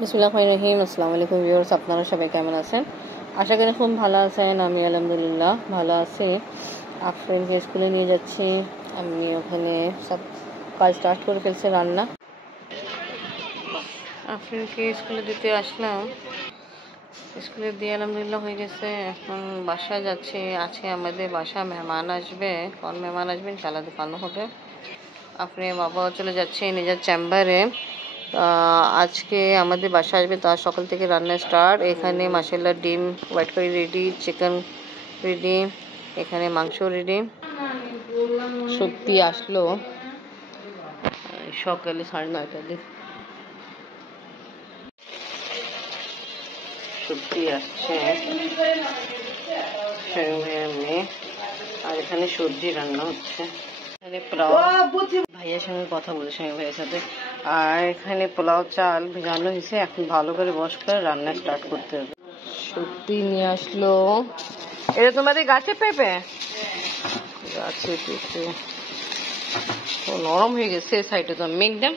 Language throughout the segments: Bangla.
বিসমিল্লাহির রহমানির রহিম। আসসালামু আলাইকুম ভিউয়ার্স, আপনারা সবাই কেমন আছেন? আশা করি খুব ভালো আছেন। আমি আলহামদুলিল্লাহ ভালো আছি। আফরিনকে স্কুলে নিয়ে যাচ্ছি। আমি ওখানে সব কাজ স্টার্ট করে ফেলছি, রান্না। আফরিনকে স্কুলে দিতে আসলাম। স্কুলে দিয়ে আলহামদুলিল্লাহ হয়ে গেছে। এখন বাসায় যাচ্ছি। আছে আমাদের বাসা মেহমান আসবে। কোন মেহমান আসবে ইনশাআল্লাহ দেখানো হবে। আফরিনের বাবা চলে যাচ্ছে নিজের চেম্বারে। আজকে আমাদের বাসায় আসবে, তার সকাল থেকে রান্না স্টার্ট। এখানে মাশাআল্লাহ ডিম white curry ready, chicken ready, এখানে মাংস রেডি। সত্যি আসলো সকালে 9:30 দিকে। সত্যি আসছে আর এখানে সবজি রান্না হচ্ছে। এখানে পোলাও, ভাইয়ের সঙ্গে কথা বলে সঙ্গে ভাইয়ের সাথে। আর এখানে পোলাও চাল ভেজানো হয়েছে, এখন ভালো করে বস করে রান্না স্টার্ট করতে হবে। সত্যি নিয়ে আসলো। এটা তোমাদের গাছে পেঁপে? গাছে পেঁপে নরম হয়ে গেছে। সাইডে তো মেঘ দেন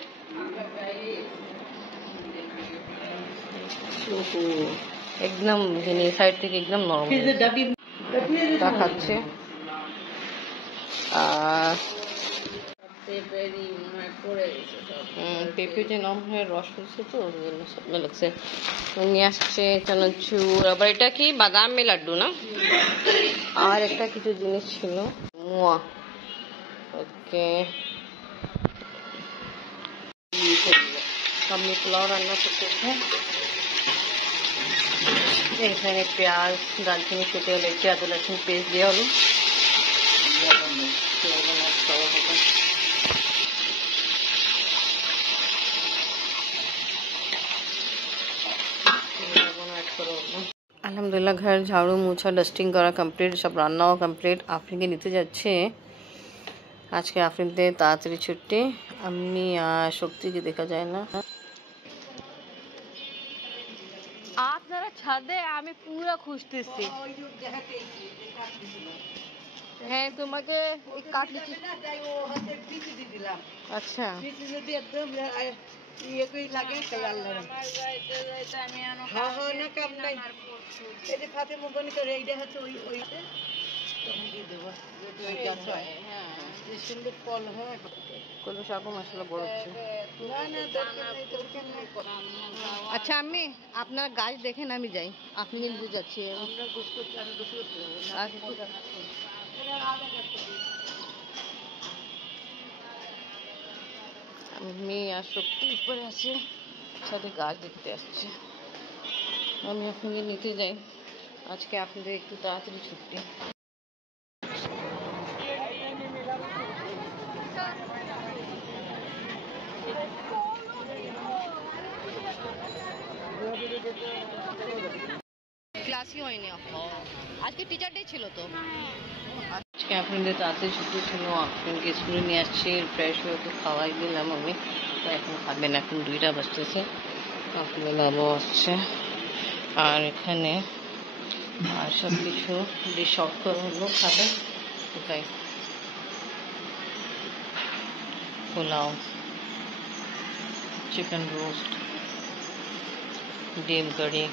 একদম সাইড থেকে একদম নরম খাচ্ছে। আর পেঁপে যে নরম হয়ে রস হয়েছে তো সব লাগছে। নিয়ে আসছে চানাচুর। আবার এটা কি বাদামি লাড্ডু না? আর একটা কিছু জিনিস ছিল। ওকে, আমি পোলাও রান্না করতেছে। এখানে পেঁয়াজ, দারচিনি কেটে হলো, একটু আদা রসুন পেস্ট দিয়ে হলো। আলহামদুলিল্লাহ ঘর ঝাড়ু মুছা ডাস্টিং করা কমপ্লিট, সব রান্নাও কমপ্লিট। আফরিনকে নিতে যাচ্ছে। আজকে আফরিনদের তাড়াতাড়ি ছুটি। আমি শক্তিকে দেখা যায় না। আপনারা ছাদে, আমি পুরো খুঁজতেছি। হ্যাঁ, তোমাকে আচ্ছা আচ্ছা, আমি আপনার গাছ দেখেন, আমি যাই, আপনি নিতে যাচ্ছি। আমি আর শক্তি উপরে আছে, সাথে গাছ দেখতে আসছে। আমি আপনাকে নিতে যাই। আজকে আপনাদের একটু তাড়াতাড়ি ছুটি। ক্লাসই হয়নি, আজকে টিচার ডে ছিল তো। আজকে আপনাদের তাড়াতাড়ি ছুটি ছিল। আপনাকে স্কুলে নিয়ে আসছি, ফ্রেশ হয়ে তো খাওয়াই দিলাম আমি। তো এখন খাবেন, এখন 2টা বাজতেছে। আপনাদের বাবাও আসছে। আর এখানে আর সব কিছু ডিশ আউট করা হলো, খাবেন কোথায়? পোলাও, চিকেন রোস্ট, ডিম কারি,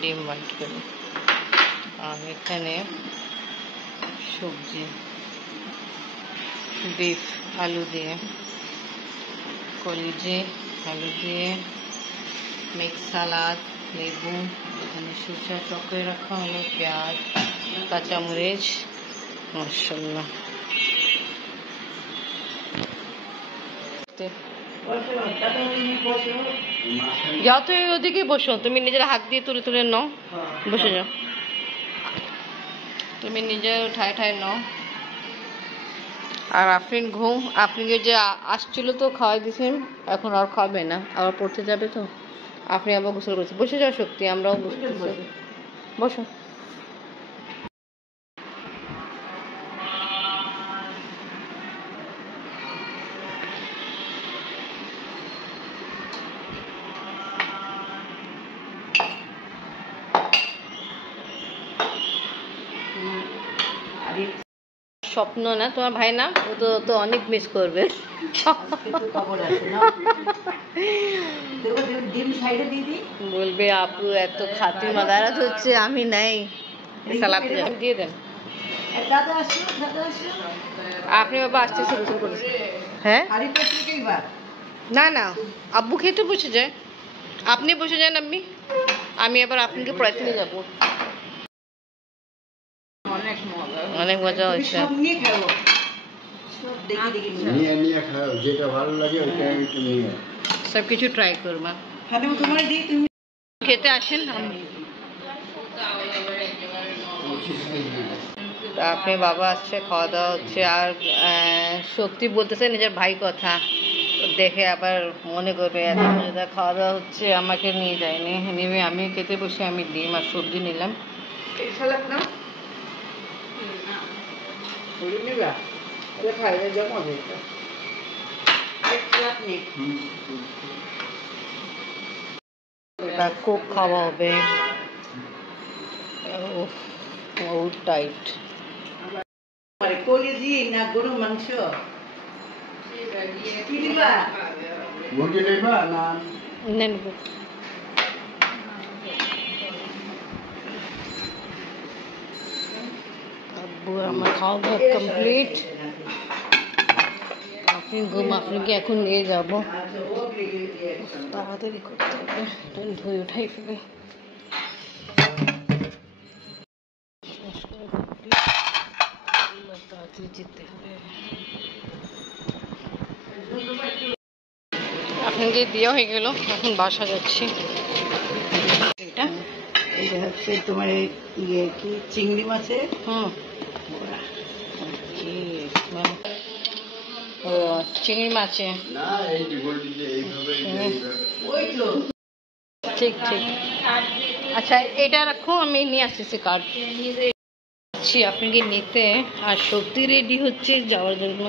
ডিম হোয়াইট কারি। আর এখানে সবজি, বিফ আলু দিয়ে, কলিজি আলু দিয়ে, মিক্স সালাদ, লেবু, এখানে সরষে টকে রাখা হলো, পেঁয়াজ, কাঁচামরিচ, মাশাআল্লাহ। যাও তো ওদিকে বসো, তুমি নিজের হাত দিয়ে তুলে তুলে নাও, বসে যাও, তুমি নিজে ঠায় ঠায় নাও। আর আফরিন ঘুম। আফরিনকে যে আসছিল তো খাওয়াই দিয়েছেন, এখন আর খাবে না, আবার পড়তে যাবে তো। আপনি আবার গোসল করছে। বসে যাও শক্তি, আমরাও বসো। স্বপ্ন না তোমার ভাই না, ও তো অনেক মিস করবে। বলবে আপু এত খাতি মাদারাত হচ্ছে, আমি নাই সালাদ দিয়ে দেন। আপনি বাবা আসতে শুরু করেছেন? হ্যাঁ না না, আব্বু খেতে বসে যায়, আপনি বসে যান আম্মি, আমি আবার আপনাকে পড়াতে নিয়ে যাবো। অনেক মজা হয়েছে। সব কিছু ট্রাই করবা, খেতে আসেন। আপনি বাবা আসছে, খাওয়া দাওয়া হচ্ছে, আর শক্তি বলতেছে নিজের ভাই কথা দেখে আবার মনে করবে এত মজাদার খাওয়া দাওয়া হচ্ছে, আমাকে নিয়ে যায়নি। নেমে আমি খেতে বসে আমি ডিম আর সবজি নিলাম। কোক খাওয়া হবে, টাইট। কলিজি না গরু মাংস নেন। আব্বু আমার খাওয়া দাওয়া কমপ্লিট। আপনাকে এখন নিয়ে যাবো, তাড়াতাড়ি করতে হবে, ধুয়ে উঠাই ফেলে। তাড়াতাড়ি যেতে হবে। আপনাকে দেওয়া হয়ে গেল, এখন বাসা যাচ্ছি। এটা হচ্ছে তোমার ইয়ে কি চিংড়ি মাছের চিংড়ি মাছে। ঠিক ঠিক, আচ্ছা এটা রাখো, আমি নিয়ে আসতেছি কার্ড। আপনাকে নিতে, আর শক্তি রেডি হচ্ছে যাওয়ার জন্য।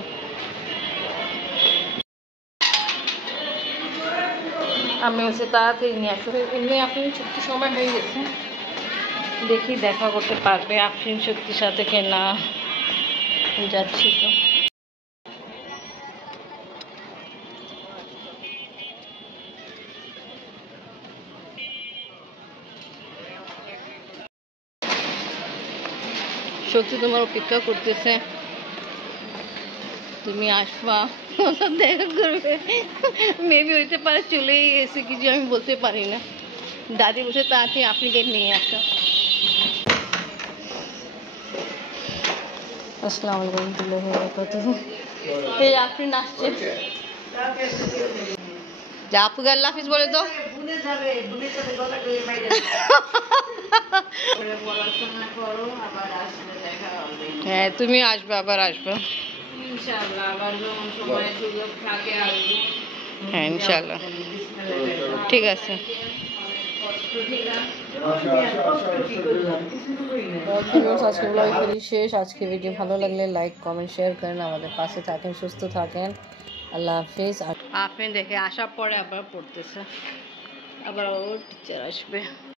আমি হচ্ছে তাড়াতাড়ি নিয়ে আসতে, এমনি আপনি ছুটি সময় হয়ে গেছে, দেখি দেখা করতে পারবে আফরিন শক্তির সাথে কে না। যাচ্ছি তো। শক্তি তোমার অপেক্ষা করতেছে, তুমি আসবা, দেখা করবে। মেবি হইতে পারে চলেই এসে কিছু, আমি বলতে পারি না। দাদি বসে তাড়াতাড়ি আপনাকে নিয়ে আসা। আসসালামু আলাইকুম ওয়া বারাকাতুহু। এই আফরিন আসছে, যা আপুকে আল্লাহ হাফিজ বলে দাও। হ্যাঁ তুমি আসবে, আবার আসবে হ্যাঁ ইনশাল্লাহ, ঠিক আছে। আজকে ব্লগ শেষ। আজকে ভিডিও ভালো লাগলে লাইক কমেন্ট শেয়ার করেন, আমাদের পাশে থাকেন, সুস্থ থাকেন। আল্লাহ হাফিজ। আপনি দেখে আসার পরে আবার পড়তেছে, আবার ওর টিচার আসবে।